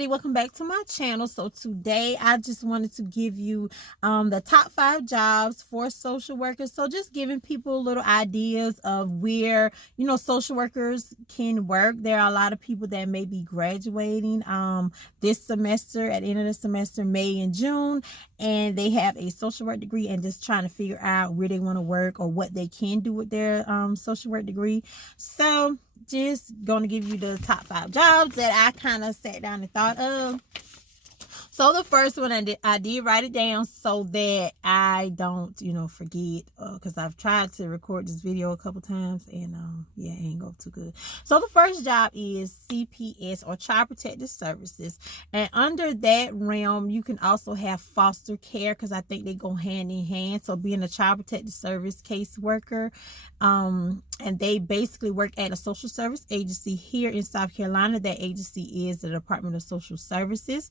everybody, welcome back to my channel. So today I just wanted to give you the top 5 jobs for social workers. So just giving people little ideas of where social workers can work. There are a lot of people that may be graduating this semester, at the end of the semester, May and June, and they have a social work degree and just trying to figure out where they want to work or what they can do with their social work degree. So just going to give you the top 5 jobs that I kind of sat down and thought of. So the first one I did write it down so that I don't, forget, because I've tried to record this video a couple times and yeah, it ain't go too good. So the first job is CPS, or Child Protective Services, and under that realm you can also have foster care, because I think they go hand in hand. So being a Child Protective Service caseworker, and they basically work at a social service agency here in South Carolina. That agency is the Department of Social Services.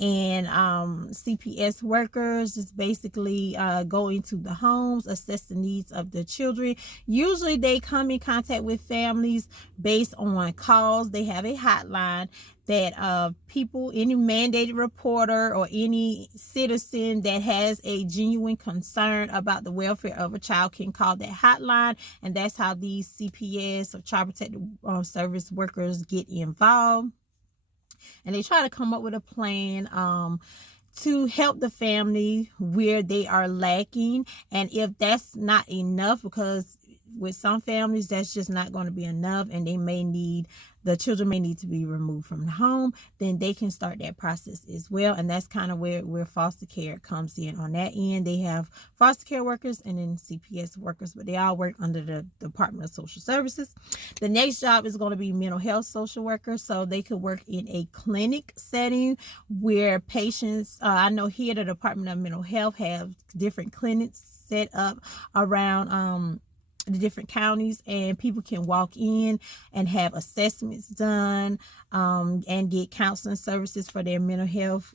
And CPS workers just basically go into the homes, assess the needs of the children. Usually they come in contact with families based on calls. They have a hotline that people, any mandated reporter or any citizen that has a genuine concern about the welfare of a child can call that hotline, and that's how these CPS, or Child Protective Service workers, get involved. And they try to come up with a plan to help the family where they are lacking. And if that's not enough, because with some families that's just not going to be enough, and the children may need to be removed from the home, then they can start that process as well. And that's kind of where foster care comes in. On that end, they have foster care workers and then CPS workers, but they all work under the Department of Social Services. The next job is going to be mental health social workers. So they could work in a clinic setting where patients, I know here the Department of Mental Health have different clinics set up around the different counties, and people can walk in and have assessments done and get counseling services for their mental health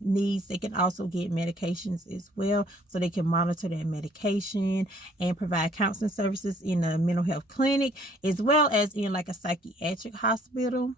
needs. They can also get medications as well, so they can monitor their medication and provide counseling services in a mental health clinic, as well as in like a psychiatric hospital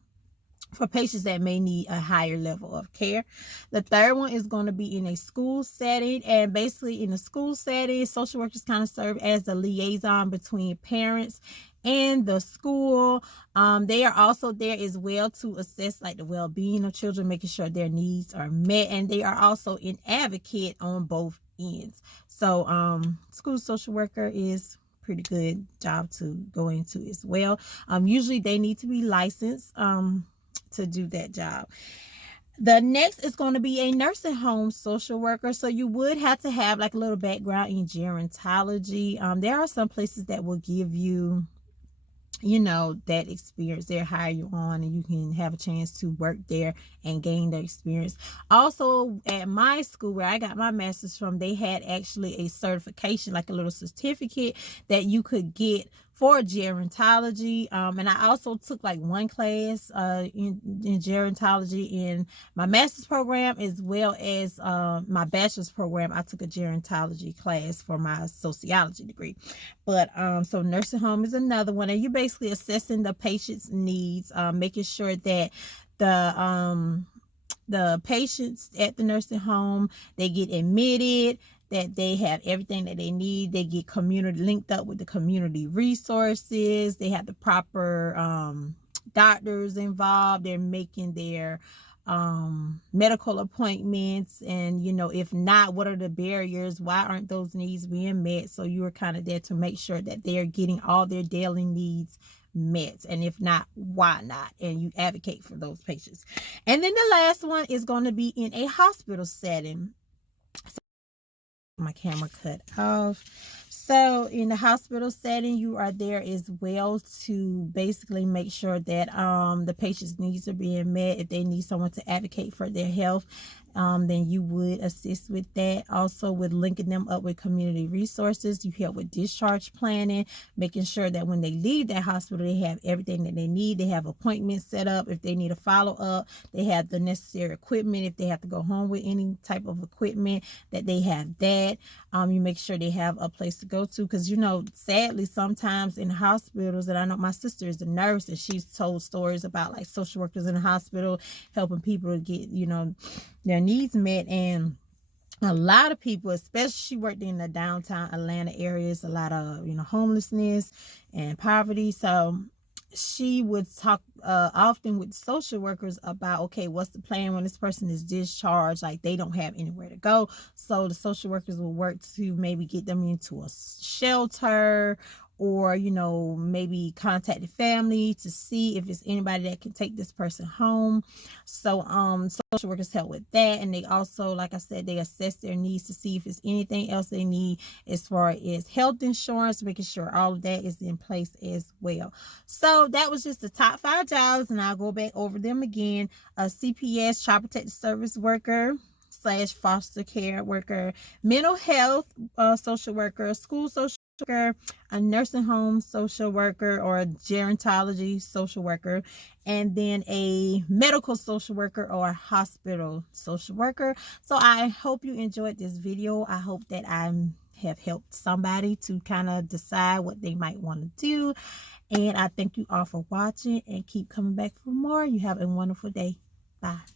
for patients that may need a higher level of care. The third one is going to be in a school setting, and basically in a school setting, social workers kind of serve as the liaison between parents and the school. They are also there as well to assess like the well-being of children, making sure their needs are met, and they are also an advocate on both ends. So school social worker is pretty good job to go into as well. Usually they need to be licensed to do that job. The next is going to be a nursing home social worker. So you would have to have like a little background in gerontology. There are some places that will give you that experience. They'll hire you on and you can have a chance to work there and gain the experience. Also, at my school where I got my master's from, they had actually a certification, like a little certificate that you could get for gerontology. And I also took like one class in gerontology in my master's program, as well as my bachelor's program. I took a gerontology class for my sociology degree. But so nursing home is another one, and you're basically assessing the patient's needs, making sure that the patients at the nursing home, they get admitted, that they have everything that they need. They get linked up with the community resources. They have the proper doctors involved. They're making their medical appointments, and if not, what are the barriers? Why aren't those needs being met? So you are kind of there to make sure that they're getting all their daily needs met, and if not, why not? And you advocate for those patients. And then the last one is going to be in a hospital setting. My camera cut off. So in the hospital setting, you are there as well to basically make sure that the patient's needs are being met. If they need someone to advocate for their health, then you would assist with that. Also with linking them up with community resources. You help with discharge planning, making sure that when they leave that hospital, they have everything that they need. They have appointments set up. If they need a follow-up, they have the necessary equipment. If they have to go home with any type of equipment, that they have that. You make sure they have a place to go go to, because you know, sadly sometimes in hospitals, and I know my sister is a nurse and she's told stories about like social workers in the hospital helping people to get, you know, their needs met. And a lot of people, especially she worked in the downtown Atlanta areas, a lot of, you know, homelessness and poverty. So she would talk often with social workers about, okay, what's the plan when this person is discharged, like they don't have anywhere to go. So the social workers will work to maybe get them into a shelter, or you know, maybe contact the family to see if it's anybody that can take this person home. So social workers help with that, and they also, like I said, they assess their needs to see if it's anything else they need as far as health insurance, making sure all of that is in place as well. So that was just the top 5 jobs, and I'll go back over them again. A CPS, child protective service worker / foster care worker, mental health social worker, school social worker, a nursing home social worker or a gerontology social worker, and then a medical social worker or a hospital social worker. So I hope you enjoyed this video. I hope that I have helped somebody to kind of decide what they might want to do. And I thank you all for watching, and keep coming back for more. You have a wonderful day. Bye.